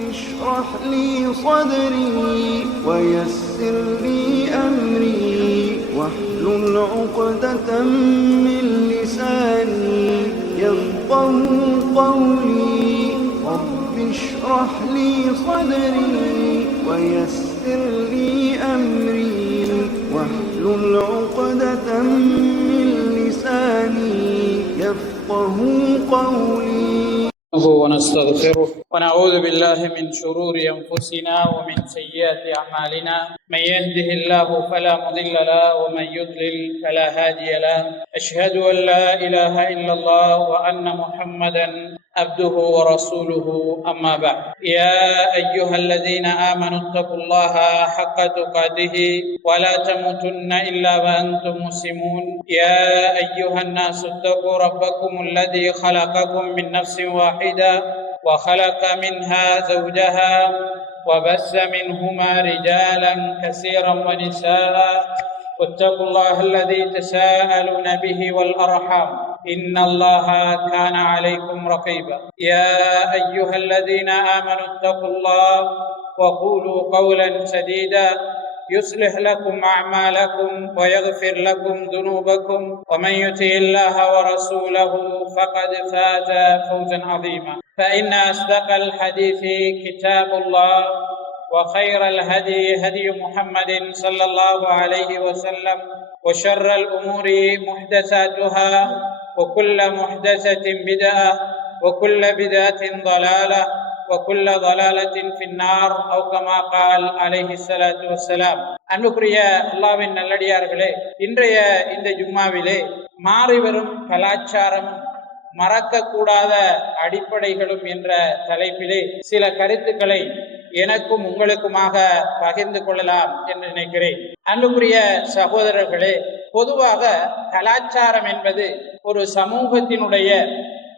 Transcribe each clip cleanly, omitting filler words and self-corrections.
اشرح لي صدري ويسر لي أمري واحلل عقدة من لساني يفقهوا قولي رب اشرح لي صدري ويسر لي أمري واحلل عقدة من لساني يفقهوا قولي ونستغفره ونعوذ بالله من شرور أنفسنا ومن سيئات أعمالنا. من يهده الله فلا مضل له ومن يضلل فلا هادي له. أشهد أن لا إله إلا الله وأن محمدا عبده ورسوله. أما بعد، يا أيها الذين آمنوا اتقوا الله حق تقاته ولا تموتن إلا وأنتم مسلمون. يا أيها الناس اتقوا ربكم الذي خلقكم من نفس واحدة وخلق منها زوجها وبث منهما رجالا كثيرا ونساء واتقوا الله الذي تساءلون به والأرحام إن الله كان عليكم رقيبا. يا أيها الذين آمنوا اتقوا الله وقولوا قولا سديدا يصلح لكم أعمالكم ويغفر لكم ذنوبكم ومن يطع الله ورسوله فقد فاز فوزا عظيما. فإن أصدق الحديث كتاب الله وخير الهدي هدي محمد صلى الله عليه وسلم وشر الأمور محدثاتها وكل محدثة بدعة وكل بدعة ضلالة وكل ضلالة في النار أو كما قال عليه الصلاة والسلام. அன்புக்குரிய அல்லாஹ்வின் நல்லடியார்களே, இன்றைய இந்த ஜும்மாவிலே மாறி வரும் கலாச்சாரம் மறக்கக்கூடாத அடிப்படைகளும் என்ற தலைப்பிலே சில கருத்துக்களை எனக்கும் உங்களுக்குமாக பகிர்ந்து கொள்ளலாம் என்று நினைக்கிறேன். அன்புக்குரிய சகோதரர்களே, பொதுவாக கலாச்சாரம் என்பது ஒரு சமூகத்தினுடைய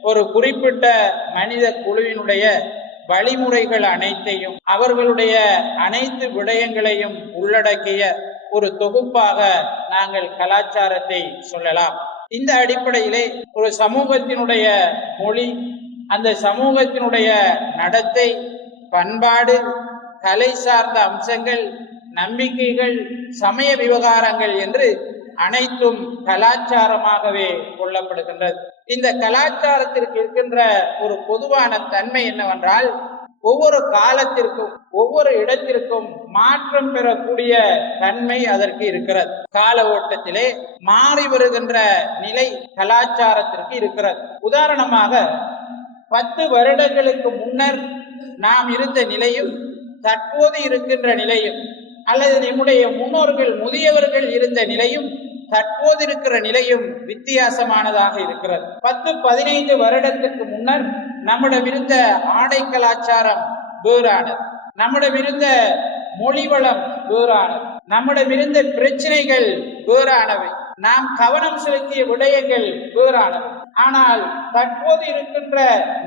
ஒரு குறிப்பிட்ட மனித குழுவினுடைய வழிமுறைகள் அனைத்தையும் அவர்களுடைய அனைத்து விடயங்களையும் உள்ளடக்கிய ஒரு தொகுப்பாக நாங்கள் கலாச்சாரத்தை சொல்லலாம். இந்த அடிப்படையிலே ஒரு சமூகத்தினுடைய மொழி, அந்த சமூகத்தினுடைய நடத்தை, பண்பாடு, கலை சார்ந்த அம்சங்கள், நம்பிக்கைகள், சமய விவகாரங்கள் என்று அனைத்தும் கலாச்சாரமாகவே கொள்ளப்படுகின்றது. இந்த கலாச்சாரத்திற்கு இருக்கின்ற ஒரு பொதுவான தன்மை என்னவென்றால், ஒவ்வொரு காலத்திற்கும் ஒவ்வொரு இடத்திற்கும் மாற்றம் பெறக்கூடிய தன்மை அதற்கு இருக்கிறது. கால ஓட்டத்திலே மாறி வருகின்ற நிலை கலாச்சாரத்திற்கு இருக்கிறது. உதாரணமாக 10 வருடங்களுக்கு முன்னர் நாம் இருந்த நிலையும் தற்போது இருக்கின்ற நிலையும், அல்லது நம்முடைய முன்னோர்கள் முதியவர்கள் இருந்த நிலையும் தற்போது இருக்கிற நிலையும் வித்தியாசமானதாக இருக்கிறது. 10-15 வருடத்திற்கு முன்னர் நம்மிடம் இருந்த ஆடை கலாச்சாரம் வேறானது, நம்மிடம் இருந்த மொழி வளம் வேறானது, நம்மிடம் இருந்த பிரச்சனைகள் வேறானவை, நாம் கவனம் செலுத்திய விடயங்கள் வேறானவை. ஆனால் தற்போது இருக்கின்ற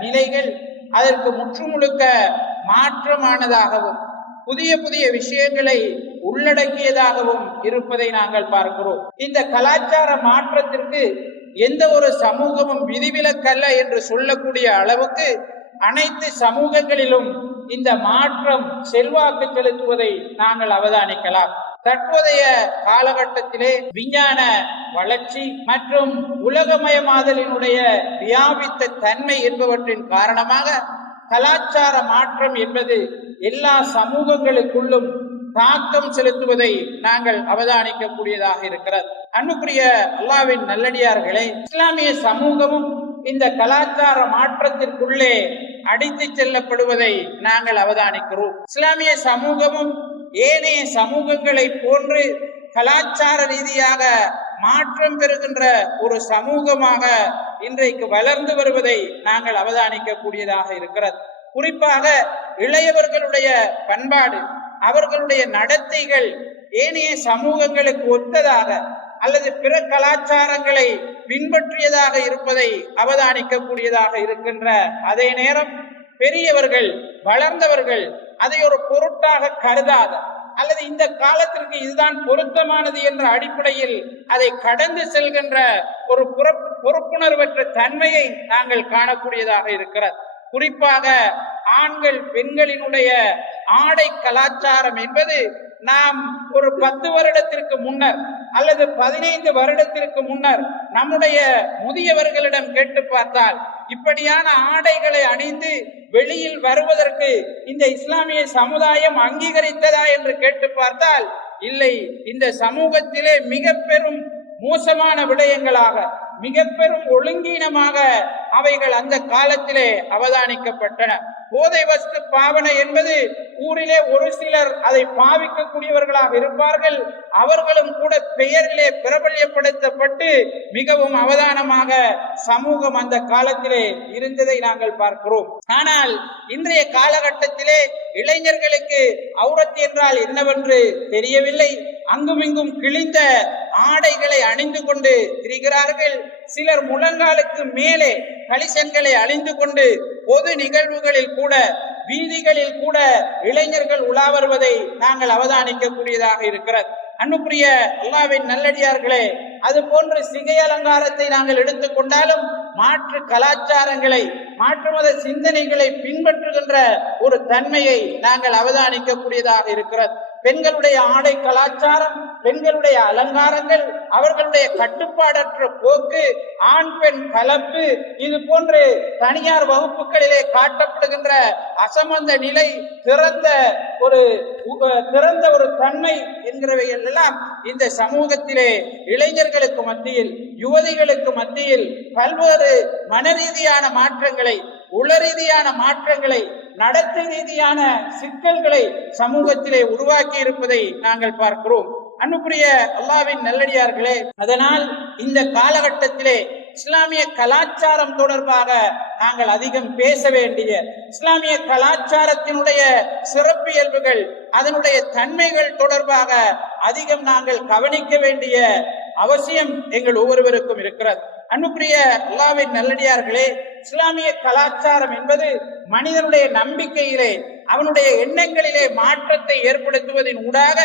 நிலைகள் அதற்கு முற்றுமுழுக்க மாற்றமானதாகவும் புதிய புதிய விஷயங்களை உள்ளடக்கியதாகவும் இருப்பதை நாங்கள் பார்க்கிறோம். இந்த கலாச்சார மாற்றத்திற்கு எந்த ஒரு சமூகமும் விதிவிலக்கல்ல என்று சொல்லக்கூடிய அளவுக்கு அனைத்து சமூகங்களிலும் இந்த மாற்றம் செல்வாக்கு செலுத்துவதை நாங்கள் அவதானிக்கலாம். தற்போதைய காலகட்டத்திலே விஞ்ஞான வளர்ச்சி மற்றும் உலகமயமாதலினுடைய வியாபித்த தன்மை என்பவற்றின் காரணமாக கலாச்சார மாற்றம் என்பது எல்லா சமூகங்களுக்குள்ளும் தாக்கம் செலுத்துவதை நாங்கள் அவதானிக்கக்கூடியதாக இருக்கிறது. அன்புக்குரிய அல்லாஹ்வின் நல்லடியார்களே, இஸ்லாமிய சமூகமும் இந்த கலாச்சார மாற்றத்திற்குள்ளே அடித்து செல்லப்படுவதை நாங்கள் அவதானிக்கிறோம். இஸ்லாமிய சமூகமும் ஏனைய சமூகங்களை போன்று கலாச்சார ரீதியாக மாற்றம் பெறுகின்ற ஒரு சமூகமாக இன்றைக்கு வளர்ந்து வருவதை நாங்கள் அவதானிக்க கூடியதாக இருக்கிறது. குறிப்பாக இளையவர்களுடைய பண்பாடு, அவர்களுடைய நடத்தைகள் ஏனைய சமூகங்களுக்கு ஒத்ததாக அல்லது பிற கலாச்சாரங்களை பின்பற்றியதாக இருப்பதை அவதானிக்க கூடியதாக இருக்கின்ற அதே நேரம் பெரியவர்கள், வளர்ந்தவர்கள் அதை ஒரு பொருட்டாக கருதாத அல்லது இந்த காலத்திற்கு இதுதான் பொருத்தமானது என்ற அடிப்படையில் அதை கடந்து செல்கின்ற ஒரு பொறுப்புணர்வற்ற தன்மையை நாங்கள் காணக்கூடியதாக இருக்கிறது. குறிப்பாக ஆண்கள் பெண்களினுடைய ஆடை கலாச்சாரம் என்பது நாம் ஒரு 10 வருடத்திற்கு முன்னர் அல்லது 15 வருடத்திற்கு முன்னர் நம்முடைய முதியவர்களிடம் கேட்டு பார்த்தால் இப்படியான ஆடைகளை அணிந்து வெளியில் வருவதற்கு இந்த இஸ்லாமிய சமுதாயம் அங்கீகரித்ததா என்று கேட்டு பார்த்தால் இல்லை. இந்த சமூகத்திலே மிக பெரும் மோசமான விடயங்களாக, மிக பெரும் ஒழுங்கீனமாக அவைகள் அந்த காலத்திலே அவதானிக்கப்பட்டன. போதை வஸ்து பாவனை என்பது ஊரிலே ஒரு சிலர் அதை பாவிக்கக்கூடியவர்களாக இருப்பார்கள். அவர்களும் கூட பெயரிலே பிரபல்யப்படுத்தப்பட்டு மிகவும் அவதானமாக சமூகம் அந்த காலத்திலே இருந்ததை நாங்கள் பார்க்கிறோம். ஆனால் இன்றைய காலகட்டத்திலே இளைஞர்களுக்கு ஔரத் என்றால் என்னவென்று தெரியவில்லை. அங்குமிங்கும் கிழிந்த ஆடைகளை அணிந்து கொண்டு திரிகிறார்கள். சிலர் முழங்காலுக்கு மேலே கலிசன்களை அணிந்து கொண்டு பொது நிகழ்வுகளில் கூட, வீதிகளில் கூட இளைஞர்கள் உலா வருவதை நாங்கள் அவதானிக்கக்கூடியதாக இருக்கிறது. அன்புக்குரிய அல்லாஹ்வின் நல்லடியார்களே, அது போன்ற சிகை அலங்காரத்தை நாங்கள் எடுத்துக்கொண்டாலும் மாற்று கலாச்சாரங்களை, மாற்று மத சிந்தனைகளை பின்பற்றுகின்ற ஒரு தன்மையை நாங்கள் அவதானிக்கக்கூடியதாக இருக்கிறது. பெண்களுடைய ஆடை கலாச்சாரம், பெண்களுடைய அலங்காரங்கள், அவர்களுடைய கட்டுப்பாடற்ற போக்கு, ஆண் பெண் கலப்பு, இது போன்று தனியார் வகுப்புகளிலே காட்டப்படுகின்ற அசமந்த நிலை, திறந்த ஒரு தன்மை என்கிறவைகள் எல்லாம் இந்த சமூகத்திலே இளைஞர்களுக்கு மத்தியில், யுவதிகளுக்கு மத்தியில் பல்வேறு மனரீதியான மாற்றங்களை, உளரீதியான மாற்றங்களை, நடத்தை ரீதியான சிக்கல்களை சமூகத்திலே உருவாக்கி இருப்பதை நாங்கள் பார்க்கிறோம். அன்புக்குரிய அல்லாஹ்வின் நல்லடியார்களே, அதனால் இந்த காலகட்டத்திலே இஸ்லாமிய கலாச்சாரம் தொடர்பாக நாங்கள் அதிகம் பேச வேண்டிய, இஸ்லாமிய கலாச்சாரத்தினுடைய சிறப்பியல்புகள், அதனுடைய தன்மைகள் தொடர்பாக அதிகம் நாங்கள் கவனிக்க வேண்டிய அவசியம் எங்கள் ஒவ்வொருவருக்கும் இருக்கிறது. அன்புக்குரிய அல்லாஹ்வின் நல்லடியார்களே, இஸ்லாமிய கலாச்சாரம் என்பது மனிதனுடைய நம்பிக்கையிலே, அவனுடைய எண்ணங்களிலே மாற்றத்தை ஏற்படுத்துவதன் ஊடாக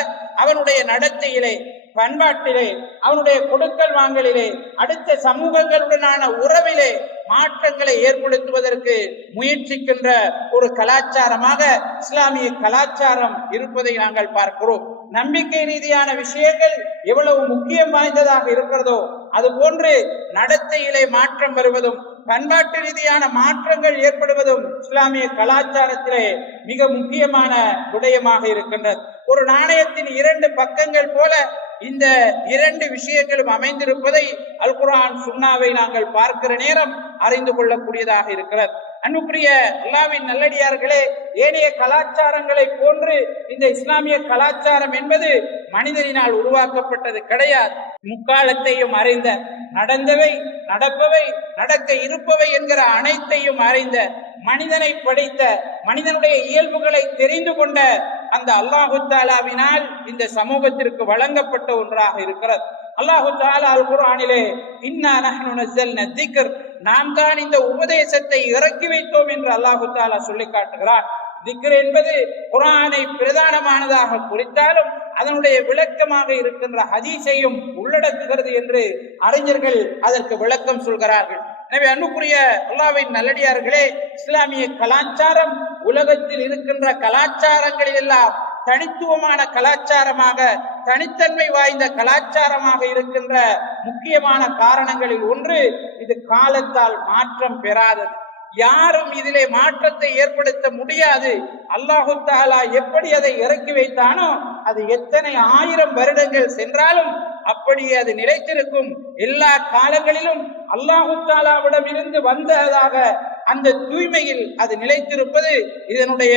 அவனுடைய நடத்தையிலே, பண்பாட்டிலே, அவனுடைய கொடுக்கல் வாங்கலிலே, அடுத்த சமூகங்களுடனான உறவிலே மாற்றங்களை ஏற்படுத்துவதற்கு முயற்சிக்கின்ற ஒரு கலாச்சாரமாக இஸ்லாமிய கலாச்சாரம் இருப்பதை நாங்கள் பார்க்கிறோம். நம்பிக்கை ரீதியான விஷயங்கள் எவ்வளவு முக்கியம் வாய்ந்ததாக இருக்கிறதோ அது போன்று நடத்தையிலே மாற்றம் வருவதும், பண்பாட்டு ரீதியான மாற்றங்கள் ஏற்படுவதும் இஸ்லாமிய கலாச்சாரத்திலே மிக முக்கியமான விடயமாக இருக்கின்றது. ஒரு நாணயத்தின் 2 பக்கங்கள் போல இந்த 2 விஷயங்களும் அமைந்திருப்பதை அல் குர்ஆன் சுன்னாவை நாங்கள் பார்க்கிற நேரம் அறிந்து கொள்ளக்கூடியதாக இருக்கிறது. அன்புக்குரிய அல்லாஹ்வின் நல்லடியார்களே, ஏனைய கலாச்சாரங்களை போன்று இந்த இஸ்லாமிய கலாச்சாரம் என்பது மனிதனினால் உருவாக்கப்பட்டது கிடையாது. முக்காலத்தையும் அறிந்த, நடந்தவை, நடப்பவை, நடக்க இருப்பவை என்கிற அனைத்தையும் அறிந்த, மனிதனை படைத்த, மனிதனுடைய இயல்புகளை தெரிந்து கொண்ட அந்த அல்லாஹு தஆலாவினால் இந்த சமூகத்திற்கு வழங்கப்பட்ட ஒன்றாக இருக்கிறது. அல்லாஹு தஆலா அல் குர்ஆனிலே இன்னா நஹ்னு நஸல்னா ذிக்ர், நாம் தான் இந்த உபதேசத்தை இறக்கி வைத்தோம் என்று அல்லாஹு தஆலா சொல்லி காட்டுகிறார். திக்ர் என்பது குர்ஆனை பிரதானமானதாக குறித்தாலும் அதனுடைய விளக்கமாக இருக்கின்ற ஹதீஸையும் உள்ளடக்குகிறது என்று அறிஞர்கள் அதற்கு விளக்கம் சொல்கிறார்கள். எனவே அன்புக்குரிய அல்லாஹ்வின் நல்லடியார்களே, இஸ்லாமிய கலாச்சாரம் உலகத்தில் இருக்கின்ற கலாச்சாரங்களில் எல்லாம் தனித்துவமான கலாச்சாரமாக, தனித்தன்மை வாய்ந்த கலாச்சாரமாக இருக்கின்ற முக்கியமான காரணங்களில் ஒன்று, இது காலத்தால் மாற்றம் பெறாதது. யாரும் இதிலே மாற்றத்தை ஏற்படுத்த முடியாது. அல்லாஹு தஆலா எப்படி அதை இறக்கி வைத்தானோ அது எத்தனை 1000 வருடங்கள் சென்றாலும் அப்படியே அது நிலைத்திருக்கும். எல்லா காலங்களிலும் அல்லாஹு தஆலாவிடம் இருந்து வந்ததாக அந்த தூய்மையில் அது நிலைத்திருப்பது இதனுடைய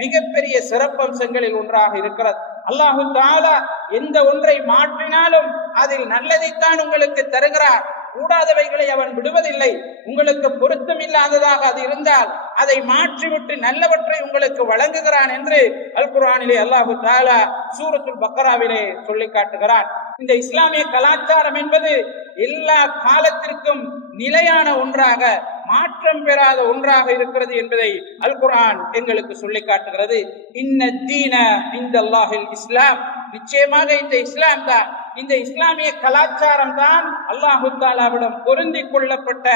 மிகப்பெரிய சிறப்பம்சங்களில் ஒன்றாக இருக்கிறது. அல்லாஹு தஆலா எந்த ஒன்றை மாற்றினாலும் அதில் நல்லதைத்தான் உங்களுக்கு தருகிறார். கூடாதவைகளை அவன் விடுவதில்லை. உங்களுக்கு பொருத்தமில்லாததாக அது இருந்தால் அதை மாற்றிவிட்டு நல்லவற்றை உங்களுக்கு வழங்குகிறான் என்று அல் குர்ஆனிலே அல்லாஹு தஆலா சூரத்துல் பக்ராவிலே சொல்லி காட்டுகிறார். இந்த இஸ்லாமிய கலாச்சாரம் என்பது எல்லா காலத்திற்கும் நிலையான ஒன்றாக, மாற்றம் பெறாத ஒன்றாக இருக்கிறது என்பதை அல் குர்ஆன் எங்களுக்கு சொல்லி காட்டுகிறது. இன்ன தீன இன்தல்லாஹில் இஸ்லாம், நிச்சயமாக இந்த இஸ்லாம் தான், இந்த இஸ்லாமிய கலாச்சாரம் தான் அல்லாஹு தஆலாவிடம் பொருந்தி கொள்ளப்பட்ட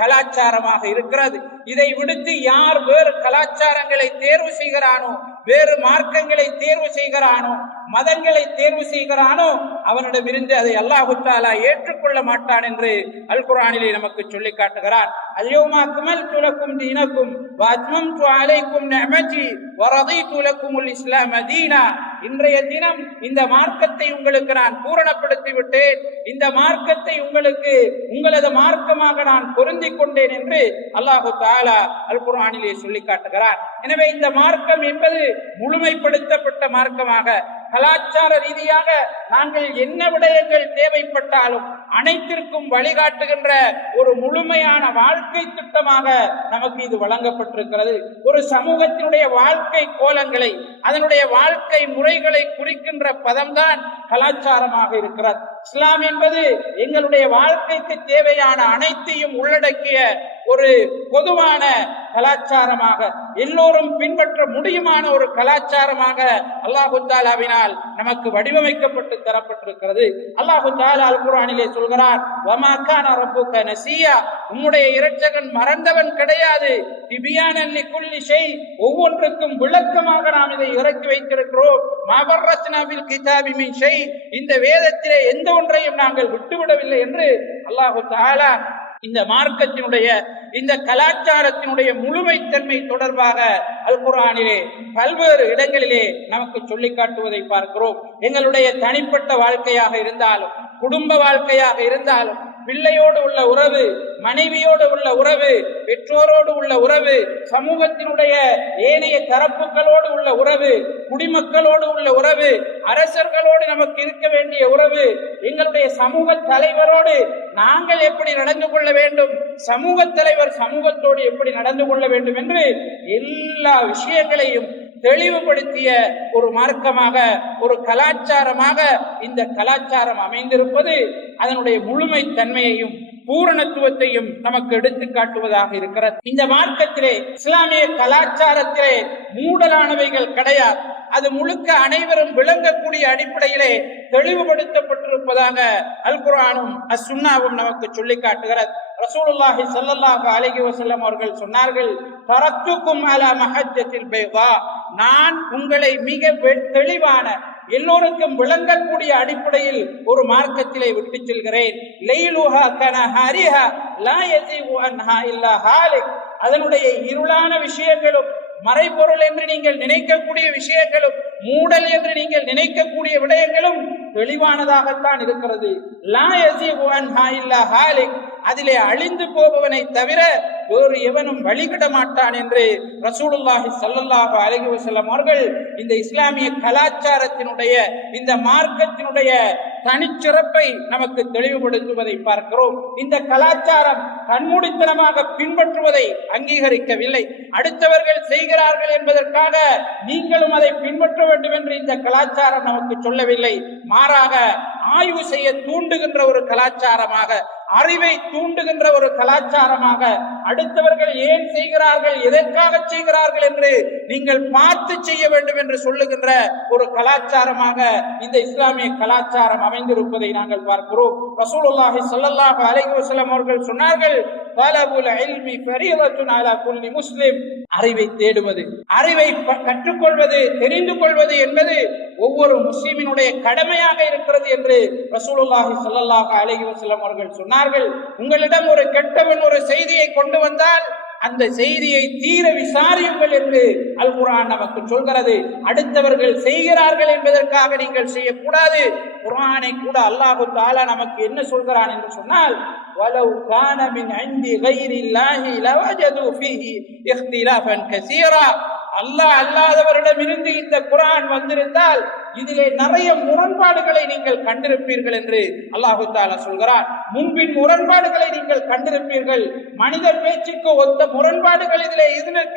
கலாச்சாரமாக இருக்கிறது. இதை விடுத்து யார் வேறு கலாச்சாரங்களை தேர்வு செய்கிறானோ, வேறு மார்க்கங்களை தேர்வு செய்கிறானோ, மதங்களை தேர்வு செய்கிறானோ, அவனிடமிருந்து அதை அல்லாஹு தஆலா ஏற்றுக்கொள்ள மாட்டான் என்று அல் குர்ஆனிலே நமக்கு சொல்லி காட்டுகிறான். அல்யௌம அக்மல்து லக்கும் தீனக்கும் வ அத்மம்து அலைக்கும் நிஅமதி வ ரதீது லக்குமுல் இஸ்லாம தீனா. இன்றைய தினம் இந்த மார்க்கத்தை உங்களுக்கு நான் பூரணப்படுத்தி விட்டேன், இந்த மார்க்கத்தை உங்களுக்கு உங்களது மார்க்கமாக நான் பொருந்திக் கொண்டேன் என்று அல்லாஹு தஆலா அல் குர்ஆனிலே சொல்லி காட்டுகிறார். எனவே இந்த மார்க்கம் என்பது முழுமைப்படுத்தப்பட்ட மார்க்கமாக, கலாச்சார ரீதியாக நாங்கள் என்ன விடயங்கள் தேவைப்பட்டாலும் அனைத்திற்கும் வழிகாட்டுகின்ற ஒரு முழுமையான வாழ்க்கை திட்டமாக நமக்கு இது வழங்கப்பட்டிருக்கிறது. ஒரு சமூகத்தினுடைய வாழ்க்கை கோலங்களை, அதனுடைய வாழ்க்கை முறைகளை குறிக்கின்ற பதம்தான் கலாச்சாரமாக இருக்கிறது. இஸ்லாம் என்பது எங்களுடைய வாழ்க்கைக்கு தேவையான அனைத்தையும் உள்ளடக்கிய ஒரு பொதுவான கலாச்சாரமாக, எல்லோரும் பின்பற்ற முடியுமான ஒரு கலாச்சாரமாக அல்லாஹு தஆலாவினால் நமக்கு வடிவமைக்கப்பட்டு தரப்பட்டிருக்கிறது. அல்லாஹு தஆலா அல் குர்ஆனிலே சொல்கிறார், வமா கான ரப்புக நசியா, உம்முடைய இரட்சகன் மறந்தவன் கிடையாது. திபியானன் லிகுல்லி ஷை, ஒவ்வொன்றுக்கும் விளக்கமாக நாம் இதை இறக்கி வைத்திருக்கிறோம். மாபர்ரத்னா பில் கிதாபி மின் ஷை, இந்த வேதத்திலே எந்த ஒன்றையும் நாங்கள் விட்டுவிடவில்லை என்று அல்லாஹு தஆலா இந்த மார்க்கத்தினுடைய, இந்த கலாச்சாரத்தினுடைய முழுமைத்தன்மை தொடர்பாக அல் குர்ஆனிலே பல்வேறு இடங்களிலே நமக்கு சொல்லி காட்டுவதை பார்க்கிறோம். எங்களுடைய தனிப்பட்ட வாழ்க்கையாக இருந்தாலும், குடும்ப வாழ்க்கையாக இருந்தாலும், பிள்ளையோடு உள்ள உறவு, மனைவியோடு உள்ள உறவு, பெற்றோரோடு உள்ள உறவு, சமூகத்தினுடைய ஏனைய தரப்புகளோடு உள்ள உறவு, குடிமக்களோடு உள்ள உறவு, அரசர்களோடு நமக்கு இருக்க வேண்டிய உறவு, எங்களுடைய சமூக தலைவரோடு நாங்கள் எப்படி நடந்து கொள்ள வேண்டும், சமூக தலைவர் சமூகத்தோடு எப்படி நடந்து கொள்ள வேண்டும் என்று எல்லா விஷயங்களையும் தெளிவுபடுத்திய ஒரு மார்க்கமாக, ஒரு கலாச்சாரமாக இந்த கலாச்சாரம் அமைந்திருப்பது அதனுடைய முழுமை தன்மையையும் பூரணத்துவத்தையும் நமக்கு எடுத்து காட்டுவதாக இருக்கிறது. இந்த மார்க்கத்திலே, இஸ்லாமிய கலாச்சாரத்திலே மூடலானவைகள் கிடையாது. அது முழுக்க அனைவரும் விளங்கக்கூடிய அடிப்படையிலே தெளிவுபடுத்தப்பட்டிருப்பதாக அல் குர்ஆனும் அஸ்-சுன்னாவும் நமக்கு சொல்லி காட்டுகிறது. ரசூலுல்லாஹி ஸல்லல்லாஹு அலைஹி வஸல்லம் அவர்கள் சொன்னார்கள், தரத்துக்கும் அலா மஹஜ்ஜத்தில் பைதா, நான் உங்களை மிக தெளிவான, எல்லோருக்கும் விளங்கக்கூடிய அடிப்படையில் ஒரு மார்க்கத்திலே விட்டு செல்கிறேன். லைலுஹா கனஹாரிஹா லா யஸீகு அன்ஹா இல்லா ஹாலிக், அதனுடைய இருளான விஷயங்களும், மறைபொருள் என்று நீங்கள் நினைக்கக்கூடிய விஷயங்களும், மூடல் என்று நீங்கள் நினைக்கக்கூடிய விடயங்களும் தெளிவானதாகத்தான் இருக்கிறது. லா யஸீகு அன்ஹா இல்லா ஹாலிக், அதிலே அழிந்து போபவனை தவிர வேறு எவனும் வழிகிட மாட்டான் என்று ரசூலுல்லாஹி ஸல்லல்லாஹு அலைஹி வஸல்லம் அவர்கள் இந்த இஸ்லாமிய கலாச்சாரத்தினுடைய, இந்த மார்க்கத்தினுடைய தனிச்சிறப்பை நமக்கு தெளிவுபடுத்துவதை பார்க்கிறோம். இந்த கலாச்சாரம் கண்மூடித்தனமாக பின்பற்றுவதை அங்கீகரிக்கவில்லை. அடுத்தவர்கள் செய்கிறார்கள் என்பதற்காக நீங்களும் அதை பின்பற்ற வேண்டும் என்று இந்த கலாச்சாரம் நமக்கு சொல்லவில்லை. மாறாக ஆய்வு செய்ய தூண்டுகின்ற ஒரு கலாச்சாரமாக, அறிவை தூண்டுகின்ற ஒரு கலாச்சாரமாக, அடுத்தவர்கள் ஏன் செய்கிறார்கள், எதற்காக செய்கிறார்கள் என்று நீங்கள் பார்த்து செய்ய வேண்டும் என்று சொல்லுகின்ற ஒரு கலாச்சாரமாக இந்த இஸ்லாமிய கலாச்சாரம் அமைந்திருப்பதை நாங்கள் பார்க்கிறோம். ரசூலுல்லாஹி ஸல்லல்லாஹு அலைஹி வஸல்லம் அவர்கள் சொன்னார்கள், தலபுல் இல்மி ஃபரீதத்துன் அலா குல்லி முஸ்லிம், அறிவை தேடுவது, அறிவை கற்றுக்கொள்வது, தெரிந்து கொள்வது என்பது ஒவ்வொரு முஸ்லிமினுடைய கடமையாக இருக்கிறது என்று ரசூலுல்லாஹி ஸல்லல்லாஹு அலைஹி வஸல்லம் அவர்கள் சொன்னார்கள். உங்களிடம் ஒரு கெட்டவன் ஒரு செய்தியை கொண்டு வந்தால் அந்த செய்தியை தீர விசாரியுங்கள் என்று அல் குர்ஆன் நமக்கு சொல்கிறது. அடுத்தவர்கள் செய்கிறார்கள் என்பதற்காக நீங்கள் செய்யக்கூடாது. குர்ஆனை கூட அல்லாஹ் தஆலா நமக்கு என்ன சொல்கிறான் என்று சொன்னால், வலவ் கான மின் இன்தி கைரில்லாஹி லவஜது ஃபீஹி இக்திலாஃபன் கஸீரா, அல்லாஹ் அல்லாதவரிடமிருந்து இந்த குர்ஆன் வந்திருந்தால் இதிலே நிறைய முரண்பாடுகளை நீங்கள் கண்டிருப்பீர்கள் என்று அல்லாஹ் தஆலா சொல்கிறார். முன்பின் முரண்பாடுகளை நீங்கள் கண்டிருப்பீர்கள், மனித பேச்சுக்கு ஒத்த முரண்பாடுகள் இதிலே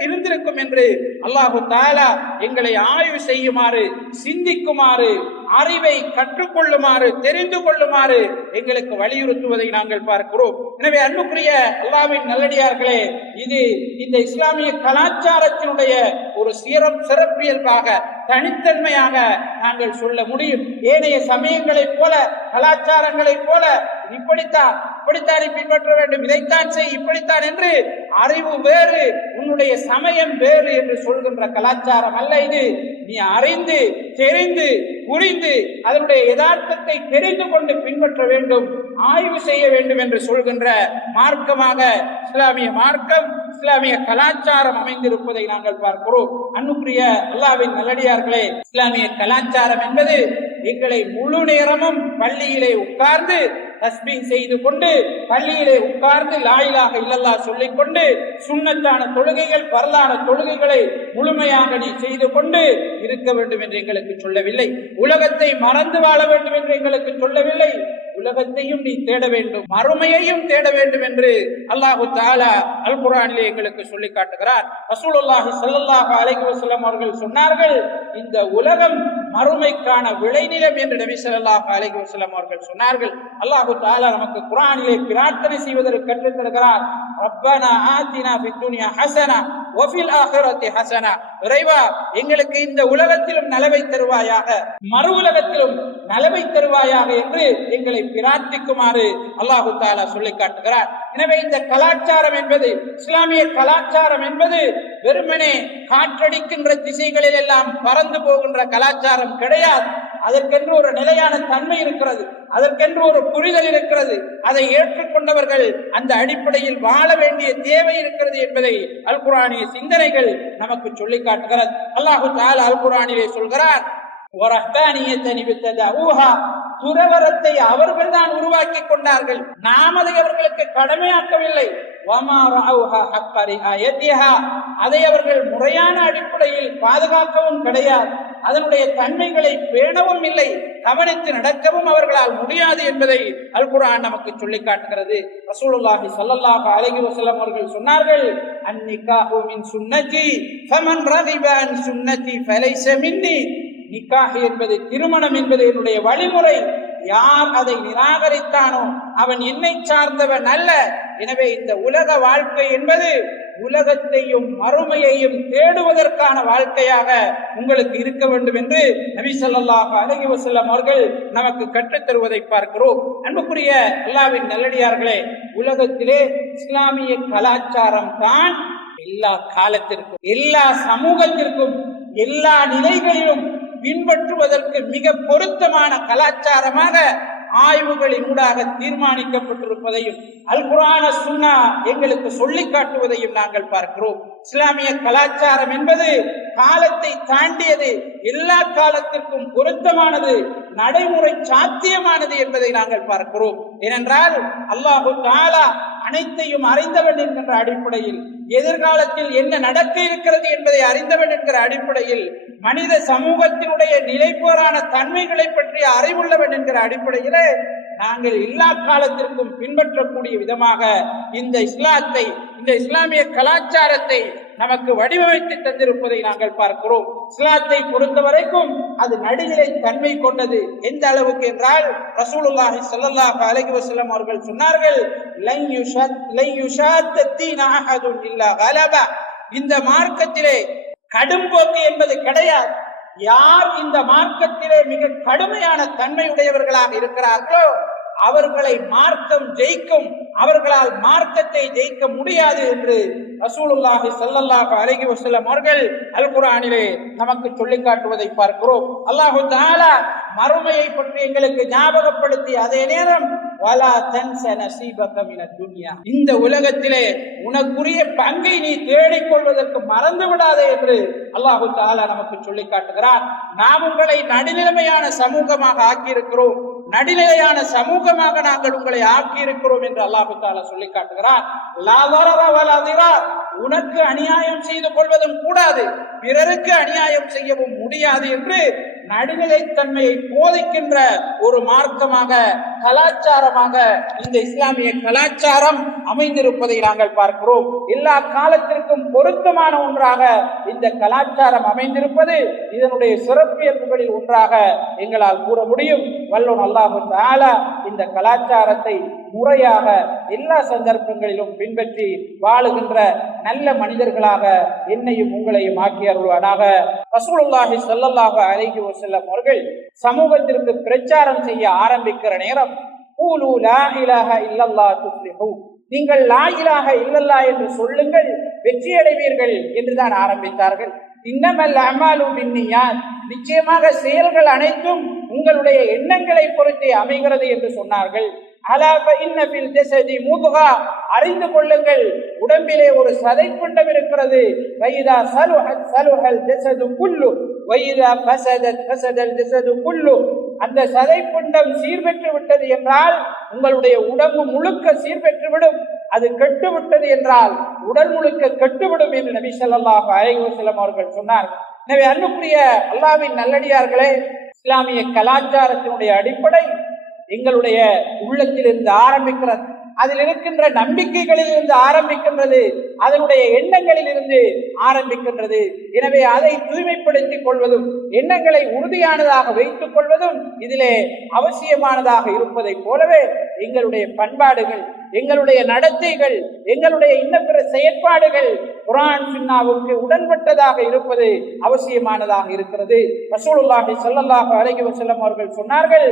இருந்திருக்கும் என்று அல்லாஹ் தஆலா எங்களை ஆய்வு செய்யுமாறு, சிந்திக்குமாறு, அறிவை கற்றுக்கொள்ளுமாறு தெரிந்து கொள்ளுமாறு எங்களுக்கு வலியுறுத்துவதை நாங்கள் பார்க்கிறோம். எனவே அன்புக்குரிய அல்லாஹ்வின் நல்லடியார்களே, இது இந்த இஸ்லாமிய கலாச்சாரத்தினுடைய ஒரு சிறப்பியல்பாக தனித்தன்மையாக நாங்கள் சொல்ல முடியும். ஏனைய சமயங்களைப் போல கலாச்சாரங்களைப் போல இப்படித்தான் பின்பற்ற வேண்டும், இதைத்தான் செய், இப்படித்தான் என்று அறிவு வேறு உன்னுடைய சமயம் வேறு என்று சொல்கின்ற கலாச்சாரம் அல்ல இது. நீ அறிந்து தெரிந்து புரிந்து அதனுடைய யதார்த்தத்தை தெரிந்து கொண்டு பின்பற்ற வேண்டும், ஆய்வு செய்ய வேண்டும் என்று சொல்கின்ற மார்க்கமாக இஸ்லாமிய மார்க்கம், இஸ்லாமிய கலாச்சாரம் அமைந்திருப்பதை நாங்கள் பார்க்கிறோம். அன்புக்குரிய அல்லாஹ்வின் நல்லடியார்களே, இஸ்லாமிய கலாச்சாரம் என்பது எங்களை முழு நேரமும் பள்ளியிலே உட்கார்ந்து தஸ்பீஹ் செய்து கொண்டு, பள்ளியிலே உட்கார்ந்து லா இலாஹ இல்லல்லாஹ் சொல்லிக் கொண்டு, சுன்னத்தான தொழுகைகள் பரலான தொழுகைகளை முழுமையாக நீ செய்து கொண்டு இருக்க வேண்டும் என்று எங்களுக்கு சொல்லவில்லை. உலகத்தை மறந்து வாழ வேண்டும் என்று எங்களுக்கு சொல்லவில்லை. உலகத்தையும் நீ தேட வேண்டும், மறுமையையும் தேட வேண்டும் என்று அல்லாஹு தஆலா அல் குர்ஆனிலே எங்களுக்கு சொல்லி காட்டுகிறார். ரசூலுல்லாஹி ஸல்லல்லாஹு அலைஹி வஸல்லம் அவர்கள் சொன்னார்கள், இந்த உலகம் மறுமைக்கான விளைநிலம் என்று நபி ஸல்லல்லாஹு அலைஹி வஸல்லம் அவர்கள் சொன்னார்கள். அல்லாஹு தஆலா நமக்கு குர்ஆனிலே பிரார்த்தனை செய்வதற்கு கற்றுத் தருகிறார். ரப்பனா ஆதினா ஃபித் துன்யா ஹஸனா வ ஃபில் ஆখিরাতি ஹஸனா. இறைவா, எங்களுக்கு இந்த உலகத்திலும் நலவை தருவாயாக, மறு உலகத்திலும் நலவை தருவாயாக என்று எங்களை பிரார்த்திக்குமாறு அல்லாஹு தஆலா சொல்லி காட்டுகிறார். எனவே இந்த கலாச்சாரம் என்பது, இஸ்லாமிய கலாச்சாரம் என்பது வெறுமனே காற்றடிக்கின்ற திசைகளில் எல்லாம் பறந்து போகின்ற கலாச்சாரம் கிடையாது. அதற்கென்று ஒரு நிலையான தன்மை இருக்கிறது, அதற்கென்று ஒரு புரிதல் இருக்கிறது. அதை ஏற்றுக்கொண்டவர்கள் அந்த அடிப்படையில் வாழ வேண்டிய தேவை இருக்கிறது என்பதை அல் குர்ஆனிய சிந்தனைகள் நமக்கு சொல்லி காட்டுகிறது. அல்லாஹு தஆலா அல் குர்ஆனிலே சொல்கிறார், துறவரத்தை அவர்கள் தான் உருவாக்கி கொண்டார்கள், நாம் அதை அவர்களுக்கு கடமையாக்கவில்லை. அதை அவர்கள் முறையான அடிப்படையில் பாதுகாக்கவும் கிடையாது, அதனுடைய தன்மைகளை பேணவும் இல்லை, கவனித்து நடக்கவும் அவர்களால் முடியாது என்பதை அல் குர்ஆன் நமக்கு சொல்லி காட்டுகிறது. ரசூலுல்லாஹி ஸல்லல்லாஹு அலைஹி வஸல்லம் அவர்கள் சொன்னார்கள், அன்னிகாஹு மின் சுன்னதி ஃபமன் ரகிப அன் சுன்னதி ஃபலைஸ மின்னி. நிக்காஹ் என்பது, திருமணம் என்பது என்னுடைய வழிமுறை, யார் அதை நிராகரித்தானோ அவன் என்னை சார்ந்தவன் அல்ல. எனவே இந்த உலக வாழ்க்கை என்பது உலகத்தையும் மறுமையையும் தேடுவதற்கான வாழ்க்கையாக உங்களுக்கு இருக்க வேண்டும் என்று நபி ஸல்லல்லாஹு அலைஹி வஸல்லம் அவர்கள் நமக்கு கற்றுத் தருவதை பார்க்கிறோம். அன்புக்குரிய அல்லாஹ்வின் நல்லடியார்களே, உலகத்திலே இஸ்லாமிய கலாச்சாரம் தான் எல்லா காலத்திற்கும், எல்லா சமூகத்திற்கும், எல்லா நிலைகளிலும் பின்பற்றுவதற்கு மிக பொருத்தமான கலாச்சாரமாக ஆய்வுகளின் ஊடாக தீர்மானிக்கப்பட்டிருப்பதையும் அல் குர்ஆன் சுன்னா எங்களுக்கு சொல்லி காட்டுவதையும் நாங்கள் பார்க்கிறோம். இஸ்லாமிய கலாச்சாரம் என்பது காலத்தை தாண்டியது, எல்லா காலத்திற்கும் பொருத்தமானது, நடைமுறை சாத்தியமானது என்பதை நாங்கள் பார்க்கிறோம். ஏனென்றால் அல்லாஹு தஆலா அனைத்தையும் அறிந்தவன் என்கின்ற அடிப்படையில், எதிர்காலத்தில் என்ன நடக்க இருக்கிறது என்பதை அறிந்தவன் என்கிற அடிப்படையில், மனித சமூகத்தினுடைய நிலைப்போரான தன்மைகளை பற்றிய அறிவுள்ளவன் என்கிற அடிப்படையிலே நாங்கள் எல்லா காலத்திற்கும் பின்பற்றக்கூடிய விதமாக இந்த இஸ்லாத்தை, இந்த இஸ்லாமிய கலாச்சாரத்தை நமக்கு வடிவமைத்து தந்திருப்பதை நாங்கள் பார்க்கிறோம். இஸ்லாத்தை பொறுத்த வரைக்கும் அது நடுநிலை தன்மை கொண்டது. எந்த அளவுக்கு என்றால், ரசூலுல்லாஹி ஸல்லல்லாஹு அலைஹி வஸல்லம் அவர்கள் சொன்னார்கள், இந்த மார்க்கத்திலே கடும்போக்கு என்பது கிடையாது. யார் இந்த மார்க்கத்திலே மிக கடுமையான தன்மையுடையவர்களாக இருக்கிறார்களோ அவர்களை மார்க்கம் ஜெயிக்கும், அவர்களால் மார்க்கத்தை ஜெயிக்க முடியாது என்று ரசூலுல்லாஹி ஸல்லல்லாஹு அலைஹி வஸல்லம் அவர்கள் அல் குர்ஆனிலே நமக்கு சொல்லி காட்டுவதை பார்க்கிறோம். அல்லாஹ் தஆலா மறுமையை பற்றி எங்களுக்கு ஞாபகப்படுத்தி அதே நேரம் வலா தன்ஸ நஸீபக மினத் துன்யா, இந்த உலகத்திலே உனக்குரிய பங்கை நீ தேடிக்கொள்வதற்கு மறந்து விடாதே என்று அல்லாஹ் தஆலா நமக்கு சொல்லி காட்டுகிறார். நாம் உங்களை நடுநிலைமையான சமூகமாக ஆக்கியிருக்கிறோம், நடுநிலையான சமூகமாக நாங்கள் உங்களை ஆக்கியிருக்கிறோம் என்று அல்லாஹ் தஆலா சொல்லி காட்டுகிறார். லா தரர வலா திரார், உனக்கு அநியாயம் செய்து கொள்வதும் கூடாது, பிறருக்கு அநியாயம் செய்யவும் முடியாது என்று நடுநிலைத்தன்மையை போதிக்கின்ற ஒரு மார்க்கமாக, கலாச்சாரமாக இந்த இஸ்லாமிய கலாச்சாரம் அமைந்திருப்பதை நாங்கள் பார்க்கிறோம். எல்லா காலத்திற்கும் பொருத்தமான ஒன்றாக இந்த கலாச்சாரம் அமைந்திருப்பது இதனுடைய சிறப்பியல்புகளில் ஒன்றாக எங்களால் கூற முடியும். வல்லோன் அல்லாஹ் தஆலா இந்த கலாச்சாரத்தை முறையாக எல்லா சந்தர்ப்பங்களிலும் பின்பற்றி வாழுகின்ற நல்ல மனிதர்களாக என்னையும் உங்களையும் ஆக்கி அருள்வானாக. ரசூலுல்லாஹி ஸல்லல்லாஹு அலைஹி வஸல்லம் அவர்கள் சமூகத்திற்கு பிரச்சாரம் செய்ய ஆரம்பிக்கிற நேரம், கூலு லா இலாஹ இல்லல்லாஹ் துஃப்லிஹு, நீங்கள் லா இலாஹ இல்லல்லாஹ் என்று சொல்லுங்கள், வெற்றி அடைவீர்கள் என்றுதான் ஆரம்பித்தார்கள். இன்னமல் அமாலு பின்னியாத், நிச்சயமாக செயல்கள் அனைத்தும் உங்களுடைய எண்ணங்களை பொறுத்தே அமைகிறது என்று சொன்னார்கள். அலா ஃபஇன்ன ஃபில் ஜஸதி முத்கா, அறிந்து கொள்ளுங்கள், உடம்பிலே ஒரு சதைப்பிண்டம் இருக்கிறது. வைதா ஸலுஹத் ஸலுஹல் ஜஸது குல்லு வைதா ஃபஸதத் ஃபஸதல் ஜஸது குல்லு, அந்த சதைப்பிண்டம் சீர்பெற்று விட்டது என்றால் உங்களுடைய உடம்பு முழுக்க சீர்பெற்றுவிடும். அது கெட்டுவிட்டது என்றால் உடல் முழுக்க கெட்டுவிடும் என்று நபி ஸல்லல்லாஹு அலைஹி வஸல்லம் அவர்கள் சொன்னார். எனவே அன்புக்குரிய அல்லாஹ்வின் நல்லடியார்களே, இஸ்லாமிய கலாச்சாரத்தினுடைய அடிப்படை எங்களுடைய உள்ளத்திலிருந்து ஆரம்பிக்கிறது. அதில் இருக்கின்ற நம்பிக்கைகளில் இருந்து ஆரம்பிக்கின்றது, அதனுடைய எண்ணங்களில் இருந்து ஆரம்பிக்கின்றது. எனவே அதை தூய்மைப்படுத்திக் கொள்வதும் எண்ணங்களை உறுதியானதாக வைத்துக் கொள்வதும் இதிலே அவசியமானதாக இருப்பதை போலவே எங்களுடைய பண்பாடுகள், எங்களுடைய நடத்தைகள், எங்களுடைய இன்ன பிற செயற்பாடுகள் குர்ஆன் சுன்னாவுக்கு உடன்பட்டதாக இருப்பது அவசியமானதாக இருக்கிறது. ரசூலுல்லாஹி ஸல்லல்லாஹு அலைஹி வஸல்லம் அவர்கள் சொன்னார்கள்,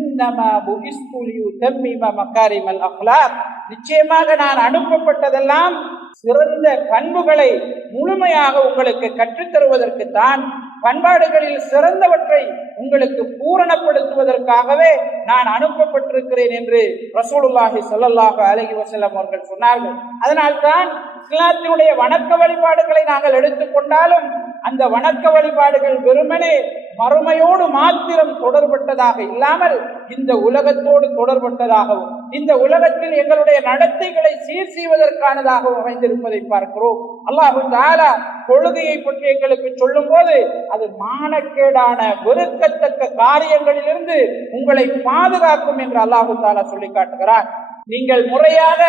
இன்னமா புஇஸ்து லியுதம்மிம மகாரிமல் அக்லாக், நிச்சயமாக நான் அனுப்பப்பட்டதெல்லாம் சிறந்த பண்புகளை முழுமையாக உங்களுக்கு கற்றுத்தருவதற்குத்தான், பண்பாடுகளில் சிறந்தவற்றை உங்களுக்கு பூரணப்படுத்துவதற்காகவே நான் அனுப்பப்பட்டிருக்கிறேன் என்று ரசூலுல்லாஹி ஸல்லல்லாஹு அலைஹி வஸல்லம் அவர்கள் சொன்னார்கள். அதனால்தான் இஸ்லாத்தினுடைய வணக்க வழிபாடுகளை நாங்கள் எடுத்துக்கொண்டாலும் அந்த வணக்க வழிபாடுகள் வெறுமனே மறுமையோடு மாத்திரம் தொடர்பட்டதாக இல்லாமல் இந்த உலகத்தோடு தொடர்பட்டதாகவும் இந்த உலகத்தில் எங்களுடைய நடத்தைகளை சீர் செய்வதற்கானதாகவும் அமைந்திருப்பதை பார்க்கிறோம். அல்லாஹ் தஆலா தொழுகையை பற்றி எங்களுக்கு சொல்லும் போது அது மானக்கேடான வெறுக்கத்தக்க காரியங்களிலிருந்து உங்களை பாதுகாக்கும் என்று அல்லாஹ் தஆலா சொல்லி காட்டுகிறார். நீங்கள் முறையாக